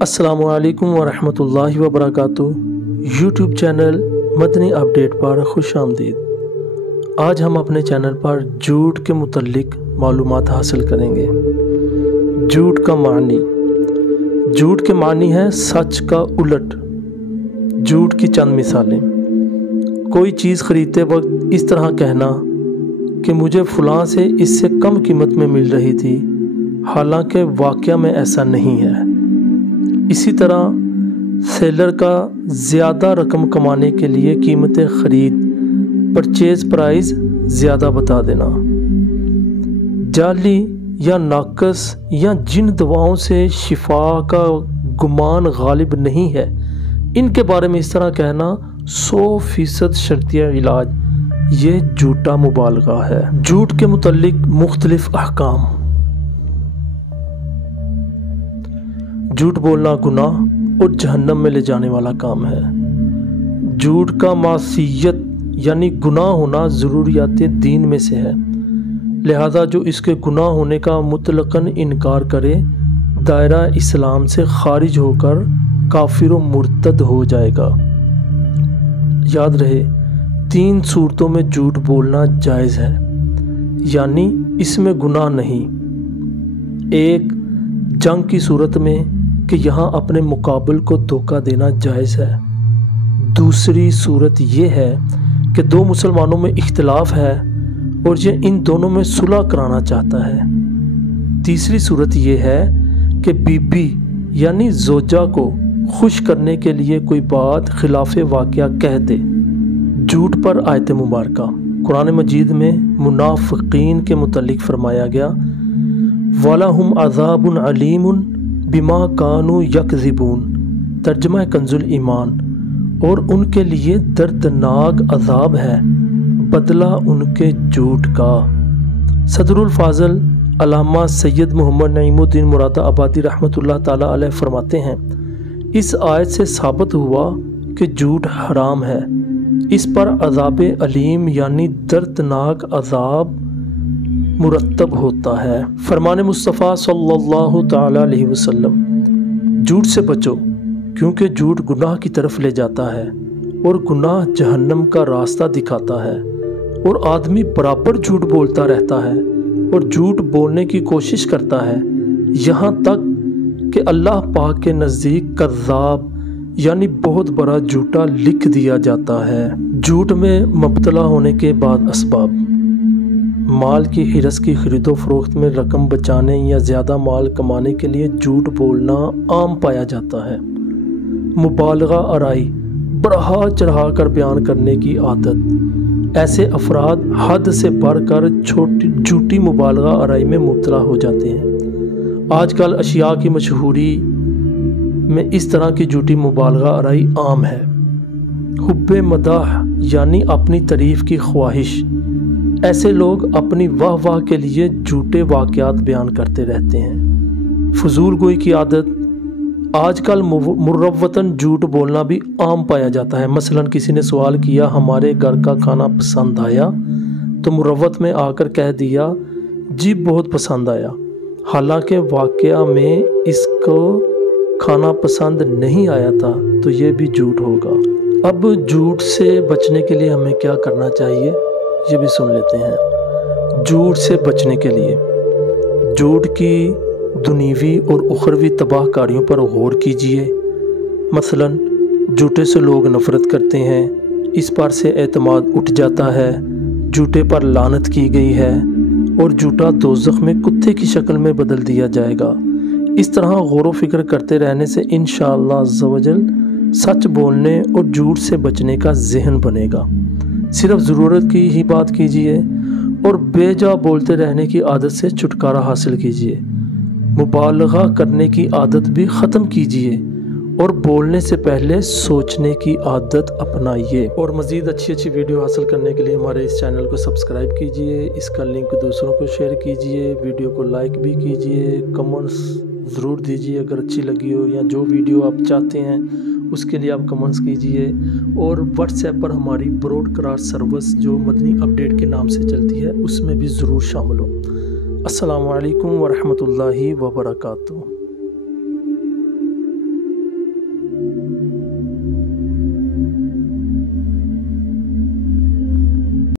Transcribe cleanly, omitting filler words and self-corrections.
السلام علیکم ورحمۃ اللہ وبرکاتہ۔ یوٹیوب چینل مدنی اپڈیٹ پر خوش آمدید۔ آج ہم اپنے چینل پر جھوٹ کے متعلق معلومات حاصل کریں گے۔ جھوٹ کا معنی۔ جھوٹ کے معنی ہے سچ کا الٹ۔ جھوٹ کی چند مثالیں۔ کوئی چیز خریدتے وقت اس طرح کہنا کہ مجھے فلاں سے اس سے کم قیمت میں مل رہی تھی، حالانکہ واقعہ میں ایسا نہیں ہے۔ اسی طرح سیلر کا زیادہ رقم کمانے کے لیے قیمت خرید پرچیز پرائز زیادہ بتا دینا۔ جعلی یا ناقص یا جن دواؤں سے شفا کا گمان غالب نہیں ہے، ان کے بارے میں اس طرح کہنا 100% شرطیہ علاج، یہ جھوٹا مبالغہ ہے۔ جھوٹ کے متعلق مختلف احکام۔ جھوٹ بولنا گناہ اور جہنم میں لے جانے والا کام ہے۔ جھوٹ کا معصیت یعنی گناہ ہونا ضروریات دین میں سے ہے، لہذا جو اس کے گناہ ہونے کا مطلقاً انکار کرے دائرہ اسلام سے خارج ہو کر کافر و مرتد ہو جائے گا۔ یاد رہے 3 صورتوں میں جھوٹ بولنا جائز ہے، یعنی اس میں گناہ نہیں۔ 1 جنگ کی صورت میں کہ یہاں اپنے مقابل کو دھوکہ دینا جائز ہے۔ دوسری صورت یہ ہے کہ 2 مسلمانوں میں اختلاف ہے اور یہ ان دونوں میں صلح کرانا چاہتا ہے۔ تیسری صورت یہ ہے کہ بیوی یعنی زوجہ کو خوش کرنے کے لیے کوئی بات خلاف واقعہ کہہ دے۔ جھوٹ پر آیت مبارکہ۔ قرآن مجید میں منافقین کے متعلق فرمایا گیا وَلَهُمْ عَذَابٌ عَلِيمٌ بِمَا كَانُوا يَكْذِبُونَ۔ ترجمہ کنز ایمان، اور ان کے لیے دردناک عذاب ہے بدلہ ان کے جھوٹ کا۔ صدر الفاضل علامہ سید محمد نعیم الدین مراد آبادی رحمۃ اللہ تعالیٰ علیہ فرماتے ہیں، اس آیت سے ثابت ہوا کہ جھوٹ حرام ہے، اس پر عذاب علیم یعنی دردناک عذاب مرتب ہوتا ہے۔ فرمان مصطفیٰ صلی اللہ تعالیٰ علیہ وسلم، جھوٹ سے بچو کیونکہ جھوٹ گناہ کی طرف لے جاتا ہے اور گناہ جہنم کا راستہ دکھاتا ہے، اور آدمی برابر جھوٹ بولتا رہتا ہے اور جھوٹ بولنے کی کوشش کرتا ہے، یہاں تک کہ اللہ پاک کے نزدیک کذاب یعنی بہت بڑا جھوٹا لکھ دیا جاتا ہے۔ جھوٹ میں مبتلا ہونے کے بعد اسباب۔ مال کی حرص کی خرید و فروخت میں رقم بچانے یا زیادہ مال کمانے کے لیے جھوٹ بولنا عام پایا جاتا ہے۔ مبالغہ آرائی، بڑھا چڑھا کر بیان کرنے کی عادت۔ ایسے افراد حد سے بڑھ کر جھوٹی مبالغہ آرائی میں مبتلا ہو جاتے ہیں۔ آج کل اشیاء کی مشہوری میں اس طرح کی جھوٹی مبالغہ آرائی عام ہے۔ حب مداح یعنی اپنی تعریف کی خواہش۔ ایسے لوگ اپنی واہ واہ کے لیے جھوٹے واقعات بیان کرتے رہتے ہیں۔ فضول گوئی کی عادت۔ آج کل مروتاً جھوٹ بولنا بھی عام پایا جاتا ہے۔ مثلا کسی نے سوال کیا ہمارے گھر کا کھانا پسند آیا، تو مروت میں آ کر کہہ دیا جی بہت پسند آیا، حالانکہ واقعہ میں اس کو کھانا پسند نہیں آیا تھا، تو یہ بھی جھوٹ ہوگا۔ اب جھوٹ سے بچنے کے لیے ہمیں کیا کرنا چاہیے، یہ بھی سن لیتے ہیں۔ جھوٹ سے بچنے کے لیے جھوٹ کی دنیوی اور اخروی تباہ کاریوں پر غور کیجیے۔ مثلا جھوٹے سے لوگ نفرت کرتے ہیں، اس پر سے اعتماد اٹھ جاتا ہے، جھوٹے پر لعنت کی گئی ہے، اور جھوٹا دوزخ میں کتے کی شکل میں بدل دیا جائے گا۔ اس طرح غور و فکر کرتے رہنے سے انشاءاللہ عز و جل سچ بولنے اور جھوٹ سے بچنے کا ذہن بنے گا۔ صرف ضرورت کی ہی بات کیجیے اور بے جا بولتے رہنے کی عادت سے چھٹکارا حاصل کیجیے۔ مبالغہ کرنے کی عادت بھی ختم کیجیے اور بولنے سے پہلے سوچنے کی عادت اپنائیے۔ اور مزید اچھی ویڈیو حاصل کرنے کے لیے ہمارے اس چینل کو سبسکرائب کیجیے، اس کا لنک دوسروں کو شیئر کیجیے، ویڈیو کو لائک بھی کیجیے، کمنٹس ضرور دیجیے اگر اچھی لگی ہو، یا جو ویڈیو آپ چاہتے ہیں اس کے لیے آپ کمنٹس کیجیے۔ اور واٹس ایپ پر ہماری براڈ کاسٹ سروس جو مدنی اپڈیٹ کے نام سے چلتی ہے، اس میں بھی ضرور شامل ہو۔ السلام علیکم ورحمۃ اللہ وبرکاتہ۔